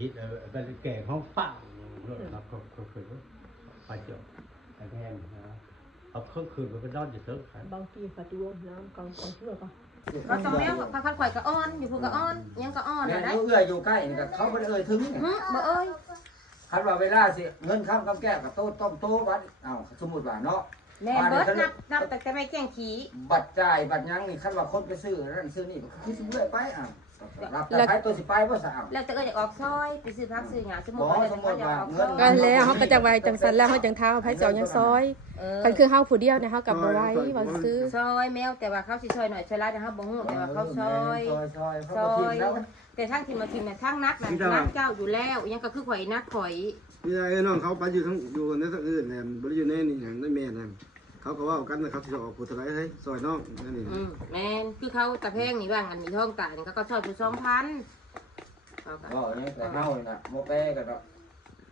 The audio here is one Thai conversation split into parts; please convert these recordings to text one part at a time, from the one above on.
ฮิตเป็นแก่ห้องปังเลยครับเขาเคยไปเจาะไอ้แพงนะเอาเครื่องคืนมันก็นอนอยู่เถอะบางทีประตูน้ำกองเชื่อก็ก็ต้องแมวพักข่อยก็อ้อนอยู่พูก็อ้อนยังก็อ้อน แม่ ได้ เอื้อยอยู่ใกล้นี่ก็เขาบ่ได้ถึง บ่เอ้ย คันว่าเวลาสิเงินค้ำกับแก้กับโต๊ะต้มโต๊ะวัดสมมุติว่าเนาะ แม่เบิดนับแต่ไม่แกล้งขี้ บัตรจ่ายบัตรยังนี่คันว่าคนไปซื้อนั่นซื้อนี่คือสิเมื่อยไปรับแต่ไปตัวสิไปบ่สะอาด แล้วแต่อยากออกซอยไปซื้อผักซื้อหยังสมมุติ บ่ ว่า สมมุติว่าเงิน กันแล้วเฮาก็จะไว้จังซั่นแล้วเฮาจังเท้าไผเจ้ายังซอยกันคือเฮาผู้เดียวเนี่ยเฮากับบ่ไหว้ว่าซื้อ ซอยแมวแต่ว่าเขาสิซอยหน่อยซอยหลายนะครับบ่ฮู้แต่ว่าเขาซอย ซอยแล้ว แต่ทั้งที่มาทิมน่ะทั้งนักน่ะนักเจ้าอยู่แล้วยังก็คือข่อยนักข่อย นี่ไอ้น้องเขาไปอยู่ทั้งอยู่ในทั้งอื่นแหละบ่ได้อยู่ในนี่หยังในแม่นั่นเขาก็ว่ากันเขาสิออกผู้เท่าไหร่ให้ซอยน้องนั่นนี่ แม่นคือเขาตะแพงนี่บ้างอันมีท้องตานี่เขาก็ซอยอยู่ 2,000เขาก็ ก็นี่แต่เฮานี่น่ะบ่แปรกันดอก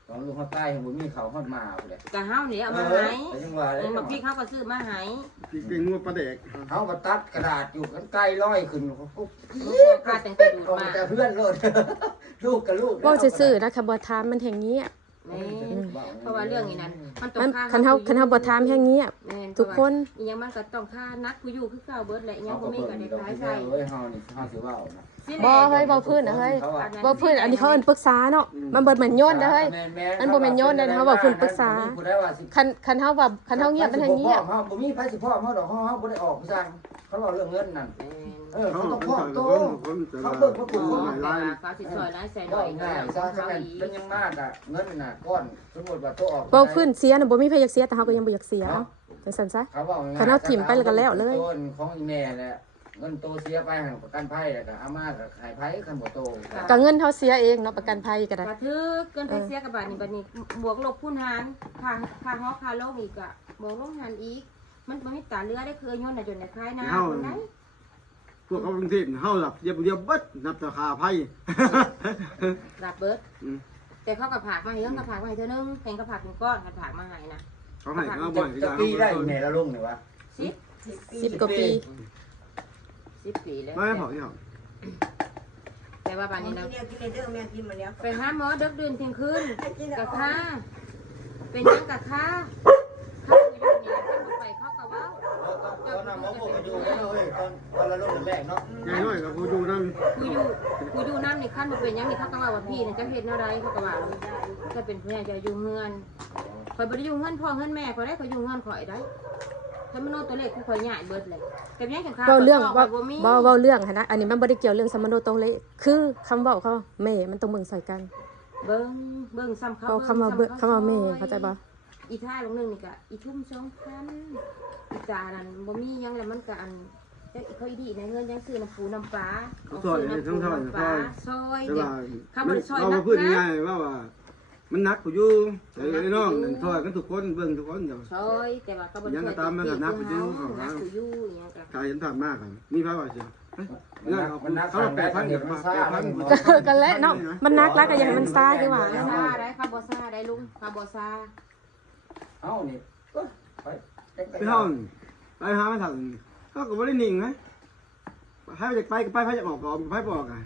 ตอนลูกเขาใต้บ่มีเขาฮอดมาพุ่นแหละ ก็เฮานี่เอามาให้ ยังว่าเลย มาพี่เขาก็ซื้อมาให้ กินงัวปลาแดก เขาก็ตัดกระดาษอยู่กันใกล้ร้อยขึ้นปุ๊บ พาแต่งตัวดูด เอา มา แต่เพื่อนโลดลูกกับลูก เว้าซื่อๆนะคะบ่ถามมันแห่งเงียบ แม่เพราะว่าเรื่องนี้นั้นมันต้อ มั ง น ค่า คันเฮาบ่ถามแห่งเงียบทุกคน อีหยังมันก็ต้องค่านักผู้อยู่คือเก่าเบิดแหละอีหยัง เขา บ่ ก็ มี เบิ่ง ก็ได้ ดอก ขาย ที่ ใส่ เฮ้ยเฮานี่เฮาสิเว้านะ บ่เฮ้ยบ่พื้นนะเฮ้ยบ่พื้นอันนี้เขาเอิ้นปรึกษาเนาะมันบ่แม่นโยนเด้อเฮ้ยมันบ่แม่นโยนเด้อเฮาบอกเพิ่นปรึกษาคันเฮาเงียบมันแห่งเงียบ เฮาบ่มีไผสิพ่อเฮาดอกเฮาบ่ได้ออกสั่งเขาเว้าเรื่องเงินนั่นเขาต้องพ่อโตเขาเบิ่งเขาปลูกคน ฟ้าสิซอยร้ายใส่ห ก็ น่อย ง่ายซะถ้าเป็นยังมากอ่ะเงินน่ะก้อนสมมุติว่าโตออก บ่พื้นเสียน่ะบ่มีไผอยากเสียแต่เฮาก็ยังบ่อยากเสียเนาะจังซั่นซะ เขาบอก คันเอาถิ่มไปแล้วก็แล้วเลย ต้นของอีแม่แหละเงินโตเสียไปหันประกันภัยแล้วก็อาม่าก็ขายไผคันบ่โต ก็เงินเฮาเสียเองเนาะประกันภัยก็ได้ กระทึกเกินไปเสียกับบัดนี้บวกลบคูณหารค่าฮอกค่าโลกอีกอ่ะบวกลบหารอีกมันบ่มีตาเรือได้คือย้อนน่ะจนได้ขายนาคนไหน พวกเขากรุงเทพเฮาหลับเดียวเบิดนับราคาไผ รับเบิดแต่เขาก็ผากมาให้เฮาก็ผากมาให้เธอนึงแข่งก็ผากเป็นก้อนก็ผากมาให้นะ เขาให้เอาบ่อย จะปีได้แม่ละลุงนี่วะ 10กว่าปี 10 ปีแล้ว ไม่พอที่เฮา แต่ว่าบัดนี้นะไปหาหมอดึกดื่นเที่ยงคืนกับค่าเป็นยังกับค่าเขาอยู่นี่เขาไปเขาก็เว้า ตอนนั้นหมอบอกอยู่แล้วเฮ้ยตอนละลุงแรกเนาะ ใหญ่น้อยก็ผู้อยู่นั่น กูอยู่น้ำนี่ขั้นมาเป็นยังนี่เขาก็ว่าพี่นี่จะเฮ็ดอะไรเขาก็ว่าจะเป็นแม่จะอยู่เฮือนข่อยบ่ได้อยู่เฮือนพ่อเฮือนแม่ข่อยได้ข่อยอยู่เฮือนข่อยได้ถ้ามันโนตัวเลขข่อยใหญ่เบิดเลยแต่ยังจังค่า เว้าเรื่อง บ่ เว้าเรื่องหั่นนะอันนี้มันบ่ได้เกี่ยวเรื่องสมโนโตเลคือคำเว้าเขาแม่มันต้องเบิ่งใส่กัน เบิ่งซ้ำเขา เขาคำว่าเบิ่งคำว่าแม่เข้าใจบ่ อีท่าลงนึงนี่ก็อีทุ่ม2,000อีจานั่นบ่มียังแล้วมันก็อันเขาอีดีในเงินยังซื้อน้ำปูน้ำปลาซอย แต่ว่า คำว่าซอย เรา นั มาก พูดง่ายๆว่ามันนักผู้อยู่ไอ้น้องนั่นซอยกันทุกคนเบิ่งทุกคนเดี๋ยว ซอยแต่ว่าเขาบ่ได้ช่วยนักอยู่อย่างเงี้ย กายเห็นภาพมากอ่ะมีภาพว่าสิ มันนัก เขา8,000 กันแล้วเนาะมันนักแล้วก็อย่าให้มันซ่าดีกว่า ซาได้คาร์บอซาได้ลุงคาร์บอซา เอ้านี่ไป ไปห้องไปหามาถังเขาก็บ่ได้นิ่งนะให้จะไปก็ไปให้จะออกก็ไปบอกอ่ะ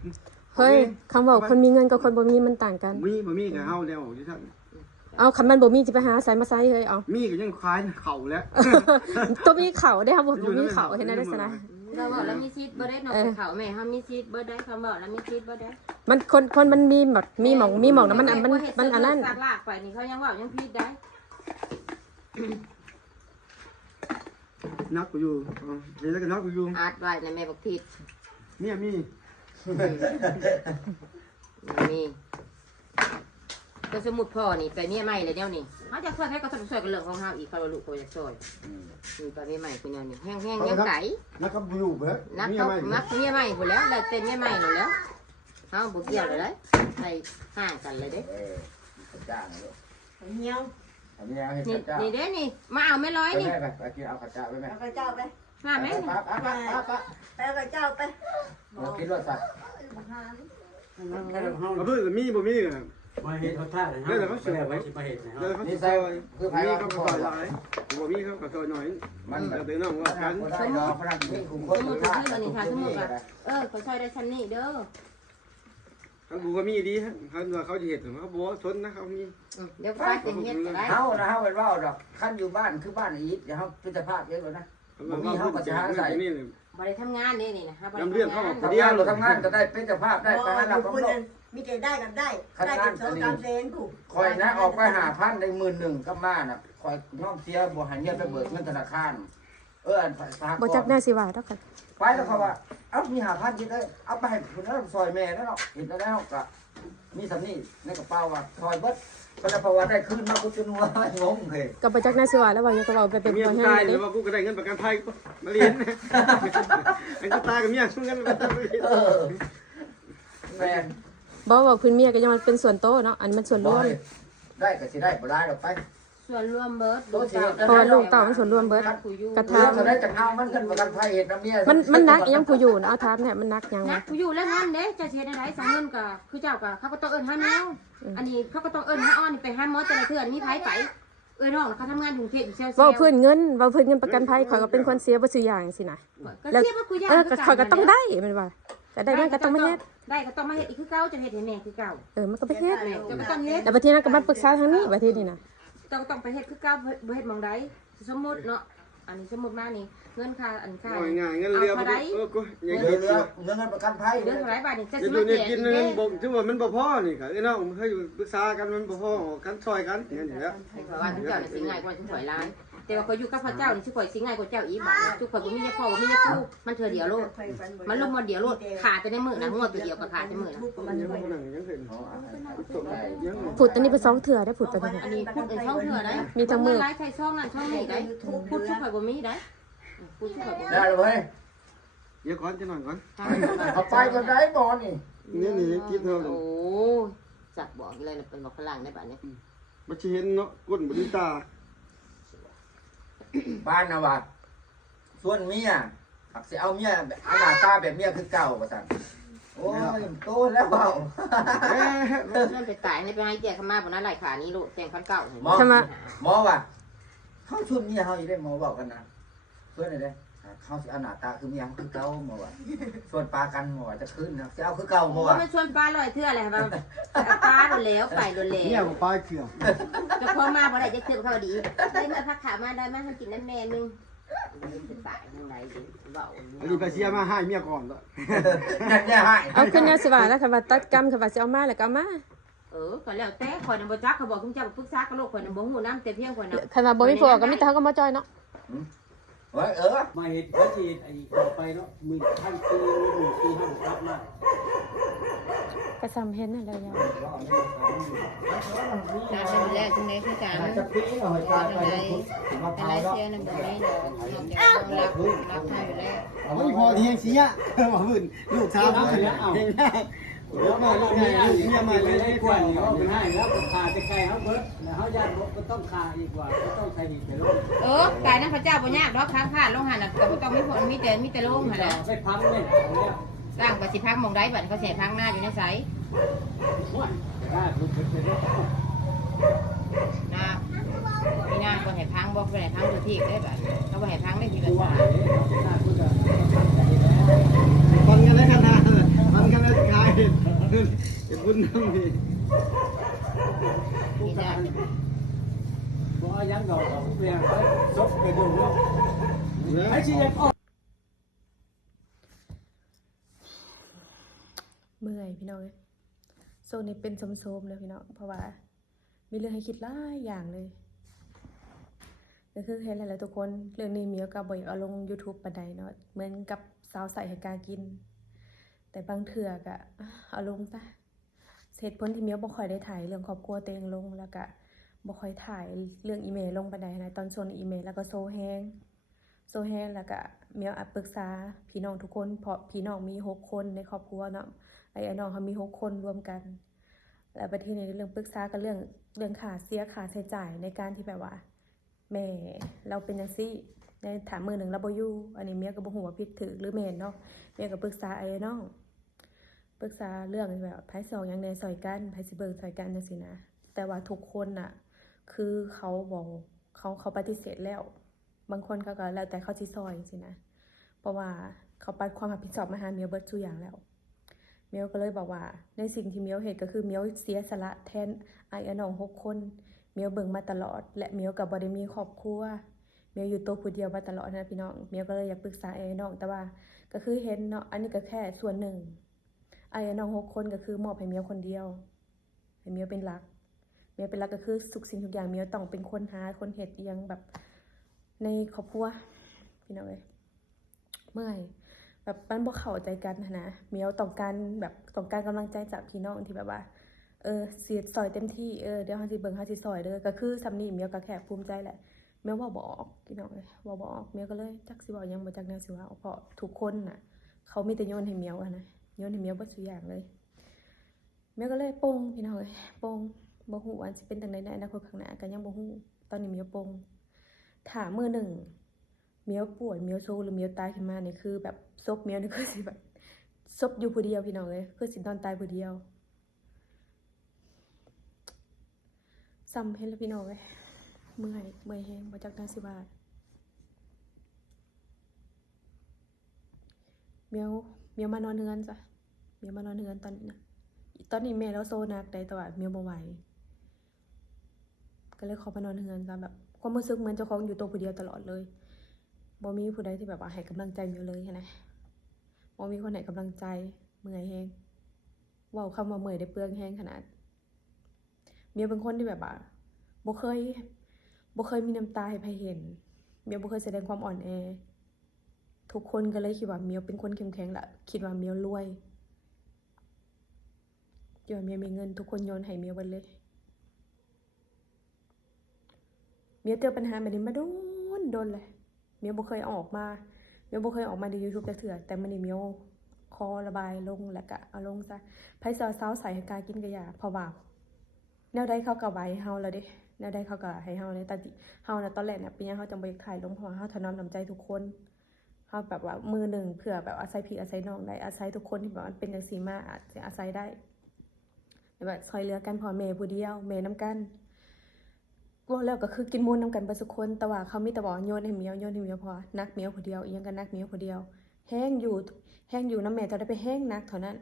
เฮ้ยคำบอกคนมีเงินกับคนบ่มีมันต่างกัน มีบ่มีก็เฮาแล้วที่ท่าน เอาคำมันบ่มีจะไปหาใส่มาใส่เฮ้ยเอา มีก็ยังคล้ายเข่าแล้ว ตัวมีเขาได้ครับบ่มีเขาเห็นได้ซะนะ เราบอกแล้วมีซีดบ่ได้นอกเขาแม่เฮามีซีดบ่ได้คำบอกแล้วมีซีดบ่ได้ มันคนมันมีแบบมีหม่องนะมันอันนั้น สัตว์ลากไปนี่เขายังว่ายังผิดได้ นักกูอยู่เห็นแล้วก็นักกูอยู่ อาดไว้ในแม่บอกผิด เนี่ยมี นี่ก็สมุดพ่อนี่ไปเมียใหม่เลยเดี๋ยวนี้เขาจะช่วยให้ก็ต้องช่วยกันเรื่องของเฮาอีกเขาลูกเขาจะช่วยนี่ไปเมียใหม่คือเนี่ยนี่แห้งยังไก่ นักกับอยู่เด้อ นักเขานักเมียใหม่หมดแล้วได้เต้นเมียใหม่หมดแล้วเขาบุกเกี่ยวเลยใส่ห่างกันเลยเด้ จ้างเลย เงี้ยว อันนี้เอาให้ นี่ จ้า นี่เด้นี่มาเอาไม่ร้อย ไป นี่ แม่ไปกินเอาข้าวจ้าไปแม่ เอากระเจ้าไป มาไหม ปั๊บปั๊บปั๊บปั๊บปั๊บ ไปเอากระเจ้าไป เราคิดว่าสัตว์ เอาเพิ่นมีบ่มีก็ มาเห็นเขาท่าเลยฮะไว้ที่มาเห็นนะ แล้วเขา นี่ ซ ใส่ อย คือไผ่ มี ว่า เขา เขา ก็ ซ ซ อ อย ยห ห ลา ลาย ยบ่มีเขาก็ซอยน้อย มัน แต่เป็นน้องว่ากัน ได้ดอกฝรั่งนี่คุ้มค ส น มมติ ท่า คืออันนี้ค่ะสมมติว่าเขาช่วยได้ชั้นนี่เด้อ เขาบอกว่ามีดีฮะเขาว่าเขาจะเห็นเขาบอกว่าทนนะเขามี เดี๋ยวไปจะเฮ็ดก็ได้ เฮานะเฮาเป็นว่าดอกคันอยู่บ้านคือบ้านอีทเดี๋ยวเฮาพิจารณาเยอะกว่านะ เขาบอกว่าเขาจะหาใส่นี่เลย บ่ได้ทำงานนี่นะฮะบ่ นำเรื่องเข้ามา เดียวเราทำงานก็ได้เป็นเจ้าภาพได้ไปหาเราของโลก มีแต่ได้กับได้ได้กับสองสามเซนถูก คอยนะออกไปหาพันได้11,000ก็มาน่ะคอยน้องเสียบ่ให้เมียไปเบิกเงินธนาคารอันสหกรณ์ บ่จักแน่สิว่าดอกกัน ไปแล้วเขาว่าเอ้ามี5,000คิดได้เอาไปให้คุณซอยแม่แล้วเนาะเห็นแล้วก็มีสำนี่ในกระเป๋าว่าซอยเบิดก็แล้วเพราะว่าได้คืนมากูจนว่างงเฮ้ย ก็บ่จักแน่สิว่าแล้วว่ายังก็เว้าไปเป็น เมีย บ่ กู ให้ ตาย เด้ แล้วว่ากูก็ได้เงินประกันภัยมาเรียนไอ้กูตายกับเมียช่วยกันประกันภัย แม่น บ่ว่าเพิ่นเมียก็ยังมันเป็นส่วนโตเนาะอันมันส่วนรวม ได้ก็สิได้บ่ได้ดอกไป ส่วนรวมเบิด เพราะว่าลูกเต้ามันส่วนรวมเบิดกระ ถ้า ทำ ได้จังเอามันกันประกันภัยเฮ็ดน้ำเมีย มันนักอิหยังผู้อยู่นะเอาถามเนี่ยมันนักหยัง นั วะ กผู้อยู่แล้วงานเด้จะเฮ็ดได้สังเงินก็คือเจ้าก็เขาก็ต้องเอิ้นหาแมวอันนี้เขาก็ต้องเอิ้นหาอ้อนนี่ไปหาหมอแต่ละเทื่อมีไผไปน้องเขาทำงานกรุงเทพอยู่เซล เว้าเพิ่นเงินเว้าเพิ่นเงินประกันภัยข่อยก็เป็นคนเสียบ่ซื้ออย่างสินะ ก็เสียบ่คือยา ก็ข่อยก็ต้องได้แมันว่าก็ได้มันก็ต้องมาเฮ็ด ได้ก็ต้องมาเฮ็ดอีกคือเก่าจะเฮ็ดให้แม่คือเก่า มันก็ไปเฮ็ด จะบ่ต้องเฮ็ด แต่ประเทศนั้นก็มาปรึกษาทางนี้ประเทศนี้นะ ต้องไปเฮ็ดคือเก่าบ่เฮ็ดหม่องใดสมมุติเนาะอันนี้สมมุติมานี่เงินค่าอันค่า ง่ายเงินเรือมันกูยัง เรื เห็ อน เรือเงินประกันภัย เรื่องเท่าไหร่บาทนี่จะ จะ สิ ดู มา เนี่ย แจก กิน อีก นึ เด้ งบอกถือว่ามันบ่พอนี่ค่ะไอ้น้องให้ปรึกษากันมันบ่พอกันช่วยกันอย่างนี้แหละ เพราะว่าทุกเจ้านี่สิง่ายกว่าสิถอยล้านแต่ว่าข่อยอยู่กับพระเจ้านี่สิข่อยสิง่ายกว่าเจ้าอีกบาททุกคนบ่มีเจ้าพ่อบ่มีเจ้าคู่มันเทื่อเดียวโลดมันลงมาเดียวโลดขาดไปในมื้อนะงวดตัวเดียวก็ขาดในมื้อนะ ยังบ่นั่งยังเห็นยัง ผุดตัวนี้ไป2เทื่อได้ผุดตัวนี้ อันนี้พูดช่องเทื่อได้ มีทั้งมื้อ ไลฟ์ใช้ช่องนั้นช่องนี้ได้พูดชุดข่อยบ่มีได้พูดชุดข่อยบ่มี ได้เลยเว้ย เดี๋ยวก่อนจะหน่อยก่อน เอาไปก็ได้บ่นี่ นี่คิดเท่า โอ้จักบอกเลยนะเป็นบอกฝรั่งได้บาดนี้ บ่สิเห็นเนาะก้นบ่ดีตา บ้านนะว่าส่วนเมียหักสิเอาเมียเอาหน้าตาแบบเมียคือเก่าว่าซั่นโอ้ยโตแล้วเปล่า เริ่มไปตายในไปให้แจกขมาบ่นั้นหลายขานี้โลดแจงคันเก่า หมอหมอว่าเขาชวนเมียเฮาอยู่ได้หมอบอกกันนะเพื่อนได้เขาสิเอาหน้าตาคือเมียคือเก่าหมอว่าชวนปลากันหมอว่าจะขึ้นนะสิเอาคือเก่าหมอ ว่า ว่า มันชวนปลาลอยเทื่ออะไรครับปลาโดนแล้วไปโดนแล้ว เนี่ยปลาเขียว จะพอมาบ่ได้จะเทื่อเขาดีได้มาพักขามาได้มาให้กินน้ำแม่นึงจะตายทางไหนดิเบา อันนี้ไปเสียมาให้เมียก่อนละ เนี่ยให้ เอาขึ้นแนวสิว่าแล้วคันว่าตัดกรรมคันว่าสิเอามาแล้วก็เอามา ก็แล้วแต่ข่อยน่ะบ่จักเขาบอกคุณเจ้าปรึกษากับโลกข่อยน่ะบ่ฮู้นำแต่เพียงข่อยน่ะ คันว่าบ่มีผัวก็มีแต่เฮาก็มาจอยเนาะ เฮ้ยมาเห็ดเขาจีไอ้ต่อไปเนาะมือท่านปีมือปีห้ารับมา ก็ซ้ำเห็นนั่นแหละยาย การเป็นแรกจังได๋คือการ จะปีเอาให้ตายไปมา อะ เผา ไร แล้ว เสียน่ะบ่มีดอกนอกจากรับเท่าอยู่แล้ว โอ้ยพอเที่ยงเสียมาพื้นลูกสาวเฮงได้เดี๋ยวมาลูกใหญ่ลูกเมียมาเลย ได้กว่าเขาเป็นให้แล้วขาดจะไกลเขาเบิดแล้วเขาญาติก็ต้องขาอีกว่าก็ต้องใช้ดีแต่ลง กายนั้นพระเจ้าบ่ยากดอกค้างคาลงหั่นน่ะก็บ่ต้องมีผลมีแต่ลงหั่นน่ะ ไปพังเลยเนี่ย ร่างก็สิพักหม่องใดบัดเขาสิพังหน้าอยู่ในไส ว้ายได้ลูกเป็นได้ นะมีนางบ่ให้พังบ่ให้พังตัวที่ได้บัดเขาบ่ให้พังได้ที่บัด ว่าเนี่ยน่าพูดกัน มันกันได้ขนาดมันกันได้ขายเห็นบุญน้ำดี มีได้ บ่ยังดอกเขาเปลี่ยนซบกระดูกเนาะไอ้ที่ยังออก เมื่อยพี่น้องเอ้ยโซนนี้เป็นโซมๆเลยพี่น้องเพราะว่ามีเรื่องให้คิดหลายอย่างเลยก็คือเห็นหลายๆทุกคนเรื่องนี้มีก็บ่อยากเอาลง YouTube ปานใดเนาะเหมือนกับสาวใส่ให้กากิน แต่บางเทื่อก็เอาลงซะเหตุผลที่เมียบ่ค่อยได้ถ่ายเรื่องครอบครัวตัวเองลงแล้วก็บ่ค่อยถ่ายเรื่องอีเมลลงปานใดนะตอนส่วนอีเมลแล้วก็โซแฮงแล้วก็เมียปรึกษาพี่น้องทุกคนเพราะพี่น้องมี6คนในครอบครัวเนาะไอ้น้องเขามี6คนรวมกันแล้วประเทศนี้เรื่องปรึกษากันเรื่องค่าเสียค่าใช้จ่ายในการที่แบบว่าแม่เราเป็นจังซี่ในถามมือหนึ่งเราบ่อยู่อันนี้เมียก็บ่ฮู้ว่าผิดถูกหรือแม่นเนาะเมียก็ปรึกษาไอ้น้องปรึกษาเรื่องแบบไผสองอย่างแน่ซอยกันไผสิเบิ่งซอยกันจังซี่นะแต่ว่าทุกคนน่ะคือเขาบอกเขาปฏิเสธแล้วบางคนเขาก็แล้วแต่เขาสิซอยจังซี่นะเพราะว่าเขาปัดความรับผิดชอบมาหาเมียเบิดทุกอย่างแล้ว เมียวก็เลยบอกว่าในสิ่งที่เมียวเห็นก็คือเมียวเสียสละแทนไอ้น้อง6 คนเมียวเบิ่งมาตลอดและเมียวก็บ่ได้มีครอบครัวเมียวอยู่ตัวผู้เดียวมาตลอดนะพี่น้องเมียวก็เลยอยากปรึกษาไอ้น้องแต่ว่าก็คือเห็นเนาะอันนี้ก็แค่ส่วนหนึ่งไอ้น้อง6 คนก็คือมอบให้เมียวคนเดียวให้เมียวเป็นหลักเมียวเป็นหลักก็คือทุกสิ่งทุกอย่างเมียวต้องเป็นคนหาคนเฮ็ดอีหยังแบบในครอบครัวพี่น้องเอ้ยเมื่อยแบบมันบ่เข้าใจกันนะเมียวต้องการแบบต้องการกำลังใจจากพี่น้องที่แบบว่าสิซอยเต็มที่เดี๋ยวเฮาสิเบิ่งเฮาสิซอยเด้อก็คือซำนี้เมียวก็แค่ภูมิใจแหละเมียวเว้าบ่ออกพี่น้องเอ้ยเว้าบ่ออกเมียวก็เลยจักสิเว้าหยังบ่จักแนวสิเว้าเพราะทุกคนน่ะเขามีแต่โยนให้เมียวอะนะโยนให้เมียวเบิดซุอย่างเลยเมียวก็เลยปลงพี่น้องเอ้ยปลงบ่ฮู้ว่าสิเป็นจังได๋ในอนาคตข้างหน้าก็ยังบ่ฮู้ตอนนี้เมียวปลงถ้ามื้อหนึ่งเมียวป่วยเมียวโซหรือเมียวตายขึ้นมานี่คือแบบศพเมียวนี่คือสิแบบศพอยู่ผู้เดียวพี่น้องเอ้ยคือสินอนตายผู้เดียวซ้ำเห็นแล้วพี่น้องเอ้ยเมื่อยแฮงบ่จักแนวสิว่าเมียวมานอนเฮือนจ้ะเมียวมานอนเฮือนตอนนี้นะตอนนี้แม่เราโซนักได้แต่ว่าเมียวบ่ไหวก็เลยขอมานอนเฮือนจ้ะแบบความรู้สึกเหมือนเจ้าของอยู่ตัวผู้เดียวตลอดเลยบ่มีผู้ใดที่แบบว่าให้กำลังใจเมียวเลยนะบ่มีคนให้กำลังใจเมื่อยแฮงเว้าคำว่าเมื่อยได้เปลืองแฮงขนาดเมียวเป็นคนที่แบบว่าบ่เคยมีน้ำตาให้ใครเห็นเมียวบ่เคยแสดงความอ่อนแอทุกคนก็เลยคิดว่าเมียวเป็นคนเข้มแข็งละคิดว่าเมียวรวยคิดว่าเมียวมีเงินทุกคนโยนให้เมียวเบิดเลยเมียวเจอปัญหาแบบนี้มาโดนเลยเมียวบ่เคยออกมาเมียวบ่เคยออกมาใน YouTube จักเทื่อแต่มื้อนี้เมียวคอระบายลงแล้วก็เอาลงซะไผสิเอาเซาใส่ให้กากินก็อย่าเพราะว่าแนวใดเขาก็ไว้เฮาแล้วเด้แนวใดเขาก็ให้เฮาเลยแต่เฮาน่ะตอนแรกน่ะเป็นหยังเฮาจังบ่อยากถ่ายลงเพราะว่าเฮาถนอมน้ำใจทุกคนเฮาแบบว่ามือหนึ่งเผื่อแบบอาศัยพี่อาศัยน้องได้อาศัยทุกคนที่แบบมันเป็นจังซี่มาอาจจะอาศัยได้แบบช่วยเหลือกันพ่อแม่ผู้เดียวแม่นำกันว่าแล้วก็คือกินมูลนำกันเบิดทุกคนแต่ว่าเขามีแต่บอกโยนให้เมียวพอนักเมียวผู้เดียวอีหยังก็นักเมียวผู้เดียวแห้งอยู่นำแม่เท่าใดไปแห้งนักเท่านั้น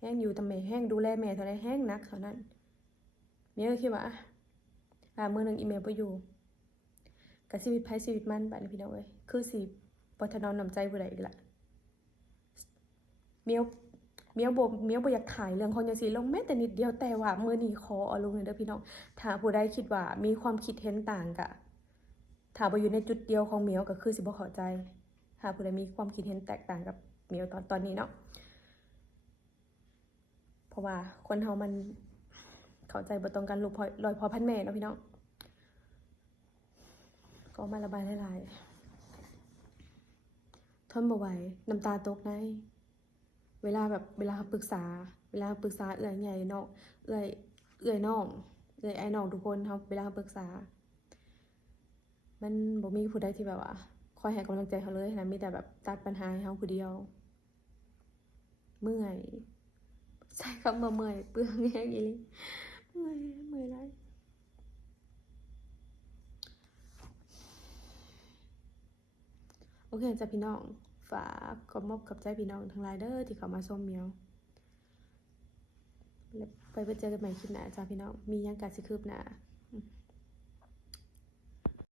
แห้งอยู่แต่แม่แห้งดูแลแม่เท่าใดแห้งนักเท่านั้นเมียวก็คิดว่ามื้อนึงอีเมลบ่อยู่ก็ชีวิตไผชีวิตมันบัดนี้พี่น้องเอ้ยคือสิบ่ถนอมน้ำใจผู้ใดอีกละเมียวบ่อยากถ่ายเรื่องคนจังซี่ลงแม้แต่นิดเดียวแต่ว่ามื้อนี้ขอเอาลงเด้อพี่น้องถ้าผู้ใดคิดว่ามีความคิดเห็นต่างก็ถ้าบ่อยู่ในจุดเดียวของเมียวก็คือสิบ่เข้าใจถ้าผู้ใดมีความคิดเห็นแตกต่างกับเมียวตอนนี้เนาะเพราะว่าคนเฮามันเข้าใจบ่ตรงกันลูกลอยพอพันแม่เนาะพี่น้องก็มาระบายหลายๆทนบ่ไหวน้ำตาตกในเวลาเขาปรึกษาเอื้อยใหญ่น้องเอื้อยน้องเอื้อยไอ้น้องทุกคนเขาเวลาเขาปรึกษามันบ่มีผู้ใดที่แบบว่าคอยให้กำลังใจเขาเลยนะมีแต่แบบตัดปัญหาให้เขาผู้เดียวเมื่อยใช้คำว่าเมื่อยเปลืองแรงอีหลีเมื่อยไรโอเคจ้ะพี่น้องฝากขอบขอบใจพี่น้องทั้งหลายเด้อที่เข้ามาชมเมียวไปเจอกันใหม่คลิปหน้าจ้าพี่น้องมียังการสิคืบหน้า